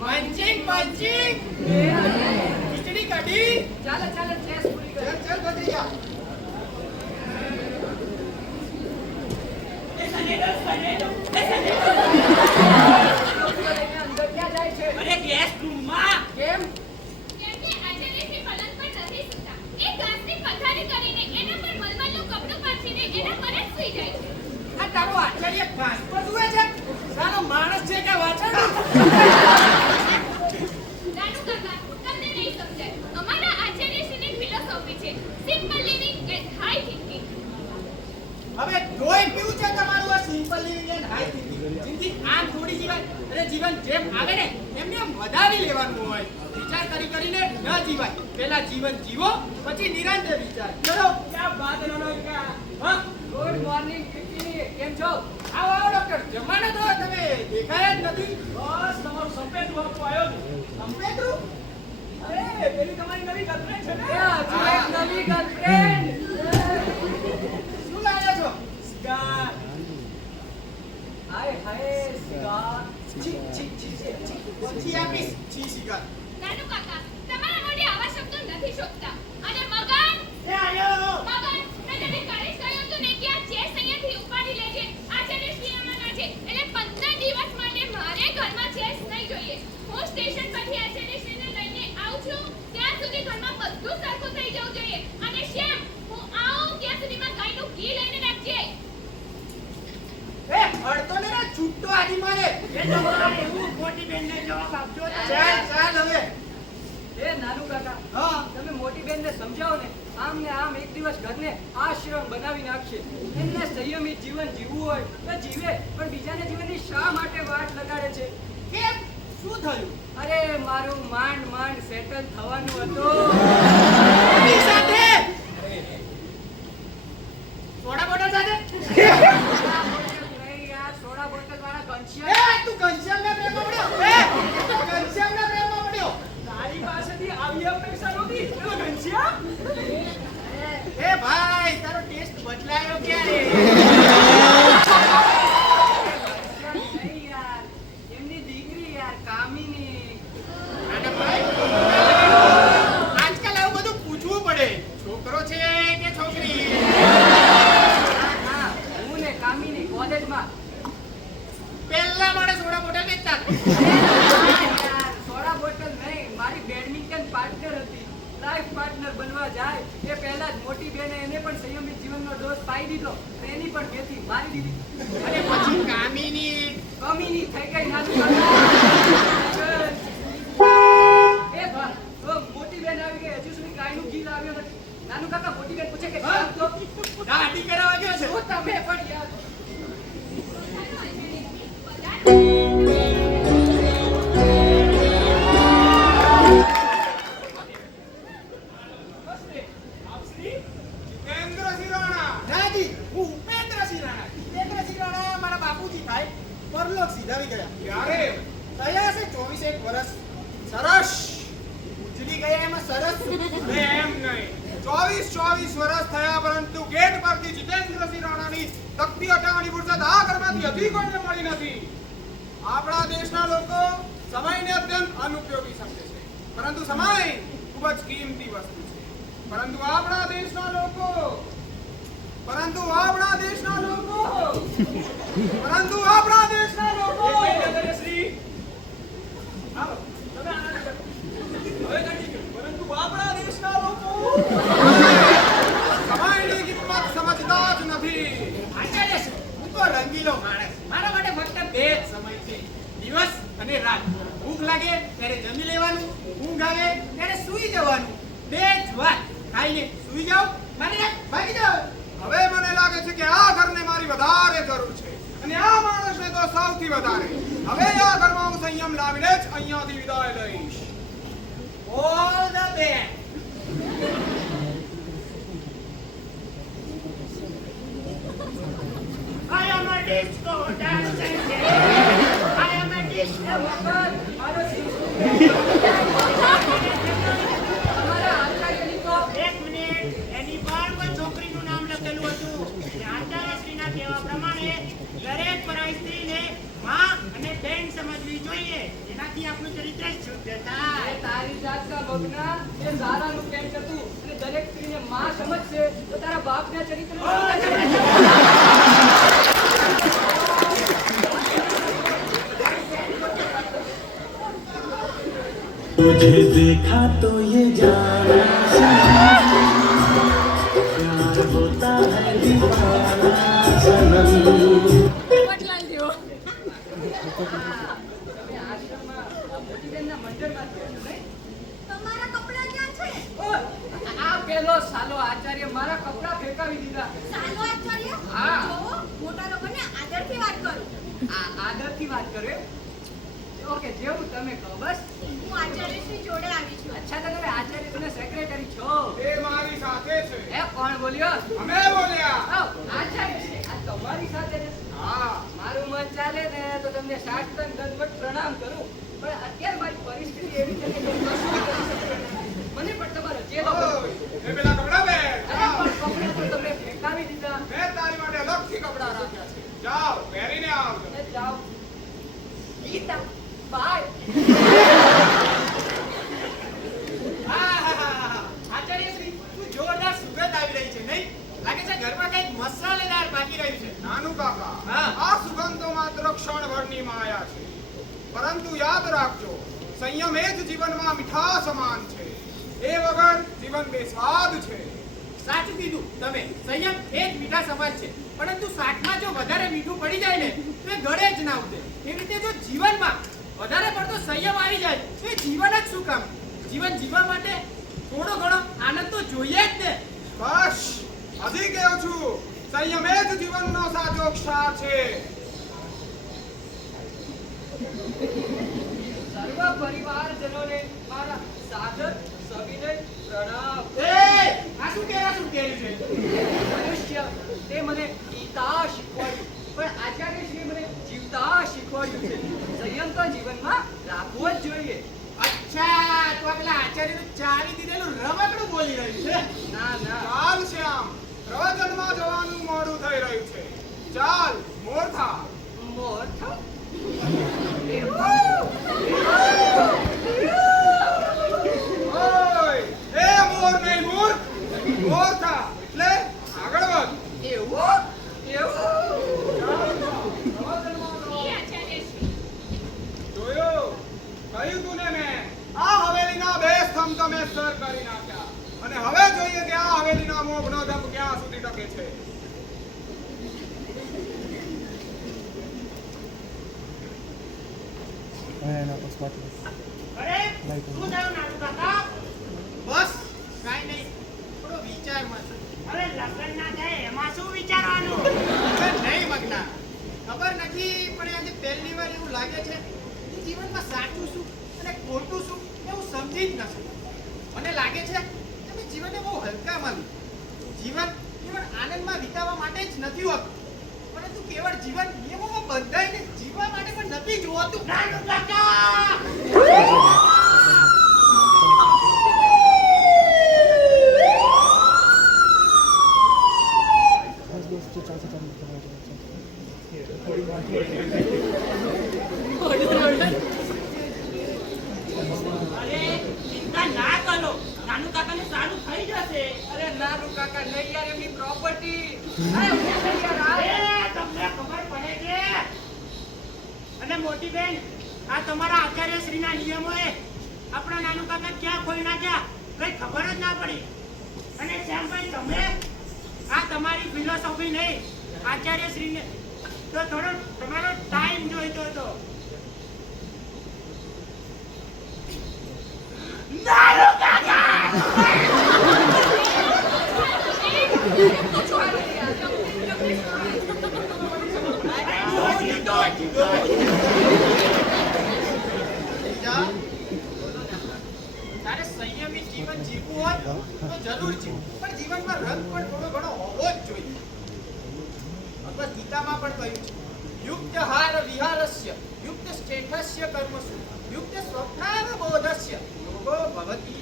મંચિંગ ખીચડી કઢી. ચાલો ચાલો ચેસ પૂરી કરો. ચાલ ભત્રીજા. અંદર ક્યાં જાય છે? અરે ગેસ્ટ રૂમમાં. કેમ? કેમ કે આચાર્યશ્રી પલંગ પર નથી સૂતા. એ ઘાસની પથારી કરીને એના પર મલમલનું કપડું પાથરીને એના પર જ સૂઈ જાય છે. આ તારો આચાર્ય ઘાસ પર સૂવે છે? સાલો માણસ છે કે વાછરડું? નાનું કાકા, તમને નહીં સમજાય. અમારા આચાર્યશ્રીની ફિલોસોફી છે simple living and high thinking. હવે જોઈ પીવું છે તમારું આ simple living and high thinking. જિંદગી આમ થોડી જીવાય અને જીવન જેમ આવે ને એમને આમ વધાવી લેવાનું હોય. વિચાર કરીને ન જીવાય. પહેલા જીવન જીવો પછી નિરાંતે વિચાર કરો. ક્યાં બાત નાનો કા. હા, ગુડ મોર્નિંગ કીર્તિની. કેમ છો? આવો આવો ડોક્ટર. જમાને તો તમે દેખાયા જ નથી. બસ તમારું સફેદ વાપો આવ્યો ને. સંપેતું? અરે પેલી તમારી નવી ગર્લફ્રેન્ડ છે ને. એ હજુ એક નવી ગર્લફ્રેન્ડ. શું લાવ્યા છો? સ્કાર. હાય હાય સિગાર. પછી આપીશ છી શિકાર. નાનું કાકા, તમારા મોઢે આવા શબ્દો નથી શોભતા. અને મગન, એ આયો. મગન, મેં તને કાલે જ કહ્યું હતું ને કે આ ચેસ અહીંયાથી ઉપાડી લેજે. આચાર્યશ્રી આવવાના છે. એટલે 15 દિવસ માટે મારે ઘરમાં ચેસ નહીં જોઈએ. હું સ્ટેશન પરથી આચાર્યશ્રીને લઈને આવું છું. ત્યાં સુધી ઘરમાં બધું સરખું થઈ જવું જોઈએ. અને શ્યામ, હું આવું ત્યાં સુધીમાં ગાયનું ઘી લઈને રાખજે. એ અડતો ને રે છૂટતો આડી મારે. એ તમારે એવું મોટી બેનને જવાબ આપજો ને. ચાલ હવે. એ નાનું કાકા, હા. તમે મોટી બેનને સમજાવો ને. આમ ને આમ એક દિવસ ઘરને આશ્રમ બનાવી નાખશે. એમને સંયમિત જીવન જીવવું હોય તો જીવે, પણ બીજાના જીવનની શા માટે વાટ લગાડે છે? કેમ? શું થયું? અરે મારું માંડ માંડ સેટલ થવાનું હતું. કોની સાથે? સોડા બોટલ સાથે? નહીં યાર, સોડા બોટલ વાળા ઘનશ્યામ. એ તું ઘનશ્યામના પ્રેમમાં પડ્યો? ઘનશ્યામના પ્રેમમાં પડ્યો? તારી પાસેથી આવી અપેક્ષા નહોતી. એવો ઘનશ્યામ. એ ભાઈ તારો ટેસ્ટ બદલાયો ક્યારે? નહીં યાર, એમની દીકરી યાર, કામિની. નાના ભાઈ આજકાલ આવું બધું પૂછવું પડે. છોકરો છે કે છોકરી? હા, હું ને કામિની કોલેજમાં. પહેલા મારે સોડા બોટલ વેચતા યાર, સોડા બોટલ નહીં, મારી બેડમિન્ટન પાર્ટનર હતી. લાઈફ પાર્ટનર બનવા જાય એ પહેલા જ મોટી બેને એને પણ સંયમિત જીવનનો ડોઝ પાઈ દીધો. તો એની પણ બેથી મારી દીધી. અને પછી કામિની કમીની થઈ ગઈ નાનું એ બા, તો મોટી બેન આવી ગઈ, હજુ સુધી ગાયનું ઘી લાવ્યો નથી. નાનું કાકા, મોટી બેન પૂછે કે હા? તો દાઢી કરાવવા ગયો છે. શું તમે પણ યાર. ઉપેન્દ્રસિંહ રાણા. નાજી, હું ઉપેન્દ્રસિંહ રાણા. ઉપેન્દ્રસિંહ રાણા મારા બાપુજી થાય. પરલોક સીધાવી ગયા. ક્યારે? થયા છે 24 વર્ષ. સરસ. ઉજળી ગયા એમાં સરસ. એમ નહીં. 24 વર્ષ થયા પરંતુ ગેટ પરથી જીતેન્દ્રસિંહ રાણાની તકતી હટાવવાની ફુરસદ આ ઘરમાંથી હજી કોઈને મળી નથી. આપણા દેશના લોકો સમયને અત્યંત અનુપયોગી સમજે છે, પરંતુ સમય ખૂબ જ કિંમતી વસ્તુ છે. પરંતુ આપણા દેશના લોકો શ્રી આવો. તમે આના હવે નથી ગયું. પરંતુ આપણા દેશના લોકો સમયની કિંમત સમજતા જ નથી. આચાર્ય છે, હું તો રંગીલો માણસ. મારા માટે ફક્ત બે જ સમય છે, દિવસ અને રાત. ભૂખ લાગે ત્યારે જમી લેવાનું, ઊંઘ આવે ત્યારે સૂઈ જવાનું. બે જ વાત. ખાઈને સૂઈ જાઓ, મારી ભાગી જાઓ. હવે મને લાગે છે કે આ ઘરને મારી વધારે જરૂર છે અને આ માણસને તો સૌથી વધારે. હવે આ ઘરમાં હું સંયમ લાવીને જ અહીંયાથી વિદાય લઈશ. All the best. I am a disco dancer. I am a disco. મારો તમારા આચાર્યની તો એક મિનિટ. એની પર કોઈ છોકરીનું નામ લખેલું હતું. અને આચાર્યશ્રીના કહેવા પ્રમાણે દરેક પરાઈ સ્ત્રીને માં અને બેન સમજવી જોઈએ. જોઈએ જેનાથી આપણું ચરિત્ર શુદ્ધ એ થાય. તારી જાતના મગના એ ઝારાનું પેન્ટ હતું અને દરેક સ્ત્રીને માં સમજશે તો તારા બાપના ચરિત્રનું तुझे देखा तो ये जाना प्यार होता है दीवाना सनम તમે આશ્રમમાં મોટી બેનના મંદિરમાં જ ગયા છો, નહીં? તમારા કપડાં ક્યાં છે? ઓ, આ પેલો સાલો આચાર્ય મારા કપડાં ફેંકાવી દીધા. સાલો આચાર્ય? હા. જોવો, મોટા લોકોને આદરથી વાત કરો. આદરથી વાત કરે. ઓકે, જેવું તમે કહો બસ. હું આચાર્યશ્રી જોડે આવી છું. અચ્છા, તો તમે આચાર્યશ્રીના સેક્રેટરી છો. એ મારી સાથે છે. એ કોણ બોલ્યો? અમે બોલ્યા. ઓ, આચાર્યશ્રી, આ તમારી સાથે છે. હા. મારું મન ચાલે ને તો તમને સાષ્ટાંગ દંડવત પ્રણામ કરું, પણ અત્યારે મારી પરિસ્થિતિ એવી છે કે હું કશું કરી શકતો નથી. મને પણ તમારો ચેલો કરો. ઓય, એ પેલા કપડાં પહેર. અરે પણ કપડાં તો તમે ફેંકાવી દીધા. મેં તારી માટે અલગથી કપડાં રાખ્યા છે. જાઓ, પહેરીને આવજો. એ જાઓ. ગીતા, બાય. આહાહાહા. આચાર્યશ્રી, શું જોરદાર સુગંધ આવી રહી છે, નહીં? લાગે છે ઘરમાં કંઈક મસાલેદાર પાકી રહ્યું છે. નાનું કાકા, હા. આ સુગંધ તો માત્ર ક્ષણભરની માયા છે. પરંતુ યાદ રાખજો, સંયમ એ જ જીવનમાં મીઠા સમાન છે. એ વગર જીવન બેસ્વાદ છે. સાચું કીધું તમે. સંયમ એ જ મીઠા સમાન છે, પરંતુ શાકમાં જો વધારે મીઠું પડી જાય ને તો એ ગળે જ ના ઉતરે. એવી રીતે જો જીવનમાં વધારે પડતો સંયમ આવી જાય તો એ જીવન જ શું કામ? જીવન જીવવા માટે થોડો ઘણો આનંદ તો જોઈએ જ ને. બસ, હજી કહું છું, સંયમ એ જ જીવનનો સાચો ક્ષાર છે. સર્વ પરિવારજનોને મારા સાદર સવિનય પ્રણામ. એ આ શું કહેવાનું છે? મનુષ્ય તે મને ગીતા શીખવાડ્યું, પણ આચાર્યશ્રીએ મને જીવતા શીખવાડ્યું છે. સંયમ તો જીવનમાં રાખવો જ જોઈએ. અચ્છા, તો આ પેલા આચાર્યનું ચાવી દીધેલું રમકડું બોલી રહ્યું છે. ના ના, ચાલ શ્યામ, પ્રવચનમાં જવાનું મોડું થઈ રહ્યું છે. ચાલ, મોરથા. મોઠ ઓય, એ મોર નહીં મૂર્ખ. મોરથા એટલે આગળ વધ. એવું એવું ઈ આચાર્યશ્રી. જોયું? કહ્યું તું ને મેં, આ હવેલીના બે સ્તંભ તમે સર કરી નાખ્યા. અને હવે જોઈએ કે આ હવેલીના મોભનો ધબ ક્યાં સુધી ટકે છે. અરે શું થયું નાનું કાકા? બસ કાંઈ નહીં, થોડો વિચારમાં છું. અરે લગ્ન ના થાય એમાં શું વિચારવાનું? અરે નહીં મગના, ખબર નથી પણ આજે પહેલી વાર એવું લાગે છે કે જીવનમાં સાચું શું અને ખોટું શું એવું સમજી જ નથી. મને લાગે છે કે મેં જીવનને બહુ હલકામાં લીધું. જીવન કેવળ આનંદમાં વિતાવવા માટે જ નથી હોતું, પરંતુ કેવળ જીવન નિયમોમાં બંધાઈને જીવવા માટે પણ નથી જોવાતું. નાનું કાકા! અરે ચિંતા ના કરો, નાનું કાકાને સારું થઈ જશે. અરે નાનું કાકા નહીં યાર, એમની પ્રોપર્ટી. અરે ઉઠો યાર, આ. તમને ખબર પડે છે? અને મોટી બેન, આ તમારા આચાર્યશ્રીના નિયમોએ આપણા નાનું કાકા ક્યાં ખોઈ નાખ્યા કઈ ખબર જ ના પડી. અને શ્યામભાઈ, તમે આ તમારી ફિલોસોફી નહીં, આચાર્યશ્રીને તો થોડો તમારો ટાઈમ જોઈતો હતો. નાનું કાકા! તારે સંયમી જીવન જીવવું હોય તો જરૂર જીવ, પણ જીવનમાં રંગ પણ થોડો ઘણો હોવો જ જોઈએ. ભગવદ્ ગીતામાં પણ કહ્યું છે, યુક્ત હાર વિહારસ્ય યુક્ત શ્રેષ્ઠસ્ય કર્મસુ યુક્ત સ્વપ્નાવ બોધસ્ય યોગો ભવતિ.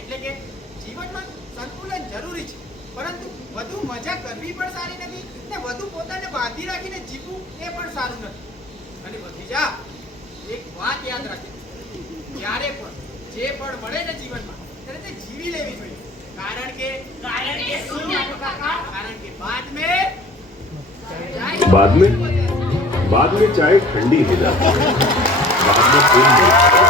એટલે કે જીવનમાં સંતુલન જરૂરી છે, પરંતુ વધુ મજા કરવી પણ સારી નથી ને વધુ પોતાને બાંધી રાખીને જીવવું એ પણ સારું નથી. અને ભત્રીજા, એક વાત યાદ રાખી ત્યારે પણ જે પણ મળે ને જીવનમાં ત્યારે તે જીવી લેવી જોઈએ કારણ કે શું નાનું કાકા? કારણ કે बाद बाद में चाय ठंडी हो जाती है बाद में कोई नहीं